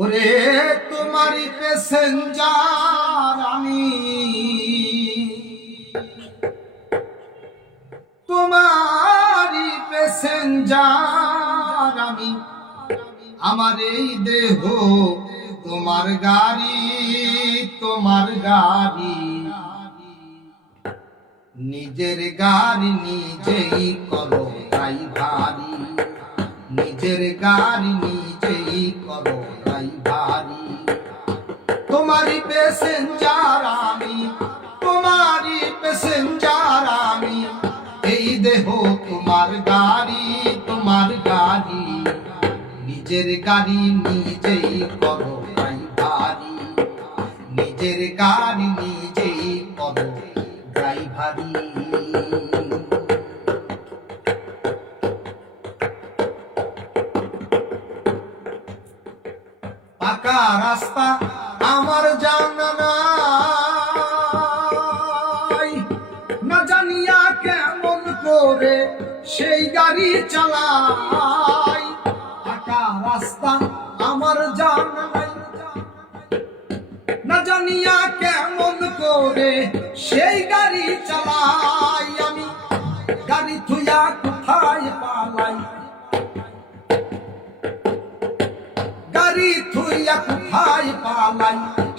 ওরে তোমারই প্যাসেঞ্জার আমি, তোমারই প্যাসেঞ্জার আমি। আমার এই দেহ তোমার গাড়ি, তোমার গাড়ি। নিজের গাড়ি নিজেই করো ড্রাইভারি, নিজের গাড়ি নিজেই করো ড্রাইভারি। তোমারই প্যাসেঞ্জার আমি, তোমারই প্যাসেঞ্জার আমি। এই দেহ তোমার গাড়ি, তোমার গাড়ি। নিজের গাড়ি নিজেই করো ড্রাইভারি, নিজের গাড়ি নিজেই করো ড্রাইভারি। পাকা রাস্তা আমার জানা নাই, না জানিয়া কেমন করে সেই গাড়ি চালাই। পাকা রাস্তা আমার জানা নাই, না জানিয়া কেমন করে সেই গাড়ি চালাই। আমি গাড়ি থুইয়া কোথায় পালাই, গাড়ি থুইয়া কোথায় পালাই।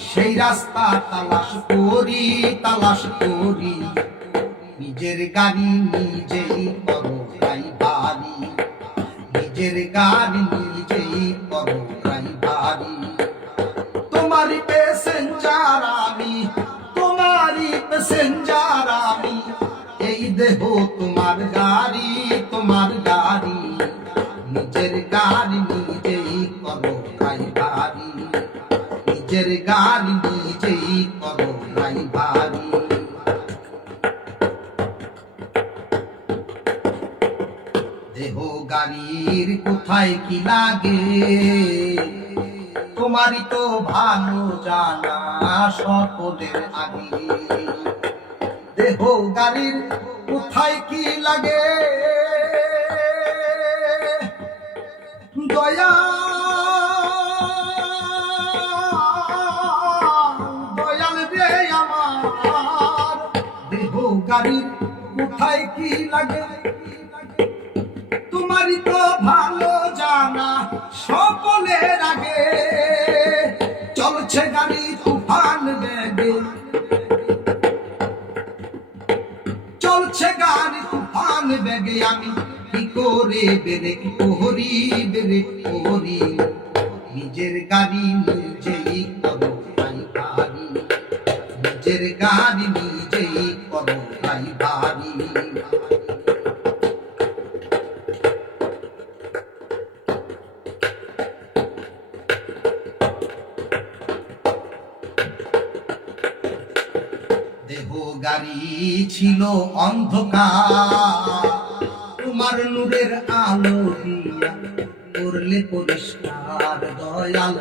সেই রাস্তা তালাশ করি, তালাশ করি। নিজের গাড়ি নিজেই করো ড্রাইভারি, নিজের গাড়ি নিজেই করো ড্রাইভারি। তোমারই প্যাসেঞ্জার আমি, তোমারই প্যাসেঞ্জার আমি। এই দেহ তোমার গাড়ি, তোমার গাড়ি। নিজের গাড়ি নিজেই করো ড্রাইভারি, নিজের গাড়ি নিজেই করো ড্রাইভারি। দেহ গাড়ির কোথায় কি লাগে তোমারই তো ভালো জানা সকলের আগে। দেহ গাড়ির কোথায় কি লাগে দয়া, দয়াল রে আমার। দেহ গাড়ির কোথায় কি লাগে তোমারই তো ভালো জানা সকলের আগে। চলছে গাড়ি তুফান বেগে, চলছে গাড়ি তুফান বেগে। আমি কি করে ব্রেক করি, ব্রেক করি। নিজের গাড়ি নিজেই করো ড্রাইভারি, নিজের গাড়ি নিজেই করো ড্রাইভারি। দেহ গাড়ি ছিল অন্ধকার, তোমার নূরের আলো দিয়া করলে পরিষ্কার দয়াল,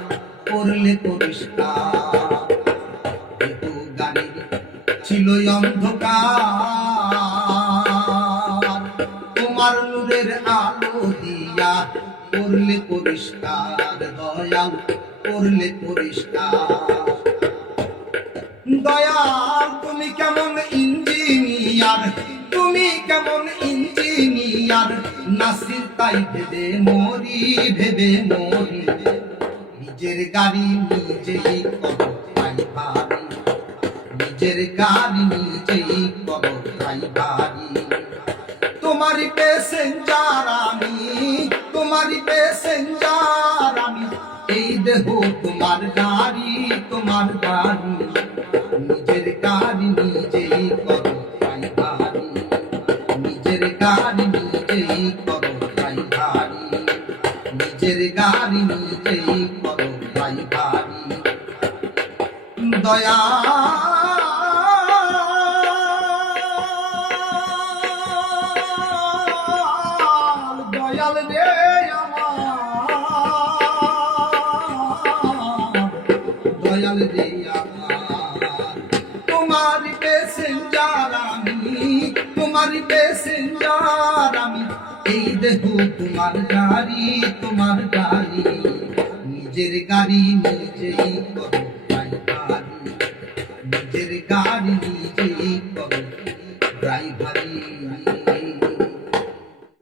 করলে পরিষ্কার। দেহ গাড়ি ছিল অন্ধকার, তোমার নূরের আলো দিয়া করলে পরিষ্কার দয়াল, করলে পরিষ্কার। দয়াল তুমি কেমন ইঞ্জিনিয়ার, তুমি কেমন ইঞ্জিনিয়ার। নাসির তাই ভেবে মরি, ভেবে মরি। নিজের গাড়ি নিজেই করো ড্রাইভারি, নিজের গাড়ি নিজেই করো ড্রাইভারি। তোমারই প্যাসেঞ্জার আমি, তোমারই প্যাসেঞ্জার আমি। এই দেহ তোমার গাড়ি, তোমার গাড়ি। নিজের গাড়ি নিজেই করো ড্রাইভারি, নিজের গাড়ি নিজেই করো ড্রাইভারি, নিজের গাড়ি নিজেই করো ড্রাইভারি। দয়া দয়াল রে আমার, দয়াল রে আমার। তোমারই প্যাসেঞ্জার আমি, তোমারই প্যাসেঞ্জার আমি। এই দেহ তোমার গাড়ি, তোমার গাড়ি। নিজের গাড়ি নিজেই করো ড্রাইভারি, নিজের গাড়ি নিজেই করো ড্রাইভারি।